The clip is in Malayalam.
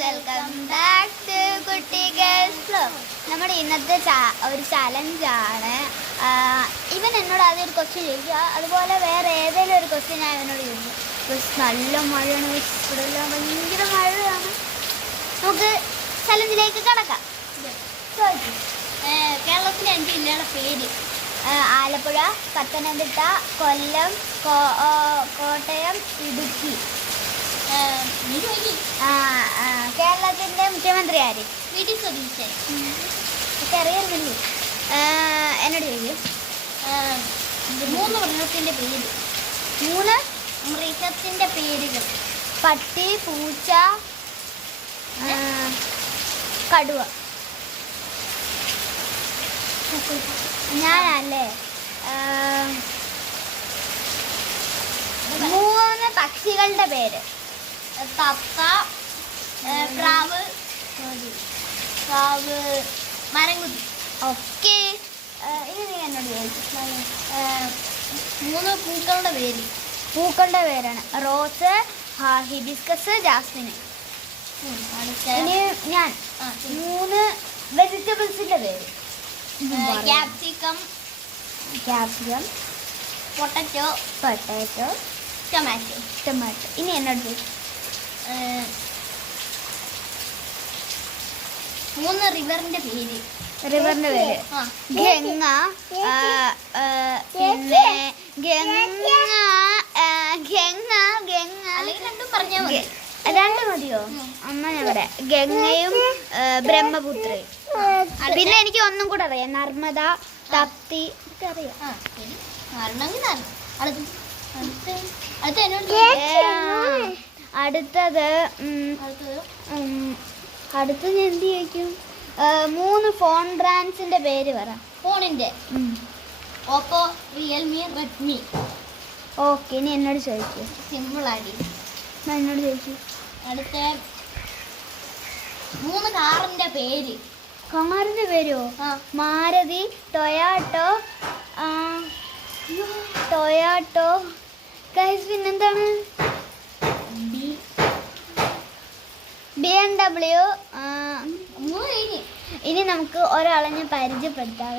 വെൽക്കം ബാക്ക് ടു കുട്ടി ഗേൾസ് വ്ലോഗ്. നമ്മുടെ ഇന്നത്തെ ഒരു ചലഞ്ചാണ്. ഇവൻ എന്നോട് ആദ്യം ഒരു ക്വസ്റ്റ്യൻ ചോദിക്കുക, അതുപോലെ വേറെ ഏതെങ്കിലും ഒരു ക്വസ്റ്റ്യൻ ഞാൻ ഇവനോട് ചോദിക്കും. നല്ല മഴയാണ്, ഇവിടെ എല്ലാം ഭയങ്കര മഴയാണ്. നമുക്ക് ചലഞ്ചിലേക്ക് കടക്കാം. കേരളത്തിലെ 5 ജില്ലയുടെ പേര്: ആലപ്പുഴ, പത്തനംതിട്ട, കൊല്ലം, കോട്ടയം, ഇടുക്കി. കേരളത്തിന്റെ മുഖ്യമന്ത്രി ആര്? വി.ഡി. സതീശൻ. അറിയാറില്ലേ? എന്നോട് ചോദിക്കും. 3 മൃഗത്തിന്റെ പേര്. 3 മൃഗത്തിന്റെ പേരുകൾ: പട്ടി, പൂച്ച, കടുവ. ഞാനല്ലേ? 3 പക്ഷികളുടെ പേര്: തത്ത, പ്രാവ്, മരംകുത്തി. ഓക്കെ. ഇനി നീ എന്നോട് ചോദിക്കും. 3 പൂക്കളുടെ പേര്. പൂക്കളുടെ പേരാണ് റോസ്, ഹിബിസ്കസ്, ജാസ്മിൻ. ഇനി ഞാൻ 3 വെജിറ്റബിൾസിന്റെ പേര്: ക്യാപ്സിക്കം, പൊട്ടറ്റോ, ടൊമാറ്റോ. ഇനി എന്നോട് 3 റിവറിന്റെ പേര്. റിവറിന്റെ പേര്: ഗംഗ, പിന്നെ അല്ലെങ്കിൽ രണ്ടും പറഞ്ഞാൽ മതി. 2 മതിയോ? അമ്മ ഞാൻ പറയാം. ഗംഗയും ബ്രഹ്മപുത്രയും. പിന്നെ എനിക്ക് ഒന്നും കൂടെ അറിയാം: നർമ്മദ, തപ്തി. അറിയാം. അടുത്തത് ഞാൻ എന്ത് ചോദിക്കും? 3 ഫോൺ ബ്രാൻഡ്സിന്റെ പേര് പറ. ഫോണിന്റെ: ഓപ്പോ, റിയൽമി, റെഡ്മി. ഓക്കെ. ഇനി എന്നോട് ചോദിക്കും. സിമ്പിൾ ആടി. എന്നോട് ചോദിക്കും. അടുത്ത 3 കാറിന്റെ പേര്. കാറിന്റെ പേരോ? മാരുതി, ടൊയാട്ടോ. പിന്നെന്താണ്? BMW. ഇനി നമുക്ക് ഒരാളെ ഞാൻ പരിചയപ്പെടുത്താം.